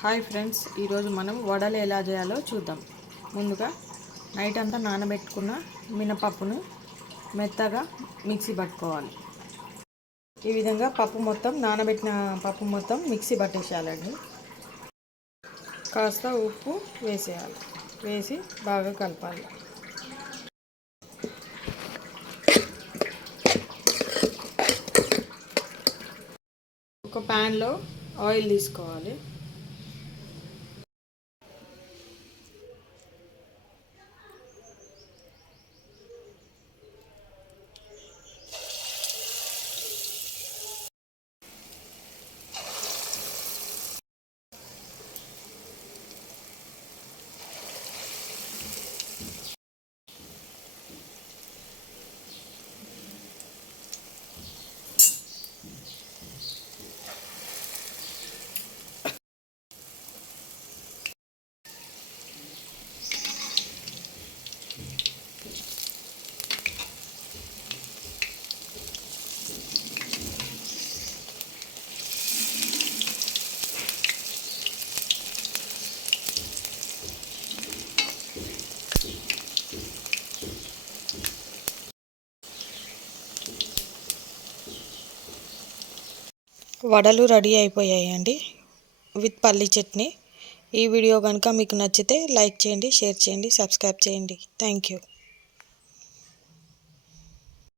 Hi friends, ఈరోజు మనం వడలు ఎలా చేయాలో చూద్దాం. ముందుగా నైట్ అంతా నానబెట్టుకున్న మినపప్పును మెత్తగా మిక్సీ పట్టుకోవాలి. ఈ విధంగా నానబెట్టిన పప్పు మొత్తం మిక్సీ పట్టేసేయాలండి. కాస్త ఉప్పు వేసేయాలి. వేసి బాగా కలపాలి. ఒక ప్యాన్లో ఆయిల్ తీసుకోవాలి. వడలు రెడీ అయిపోయాయండి విత్ పల్లి చట్నీ. ఈ వీడియో కనుక మీకు నచ్చితే లైక్ చేయండి, షేర్ చేయండి, సబ్స్క్రైబ్ చేయండి. Thank you.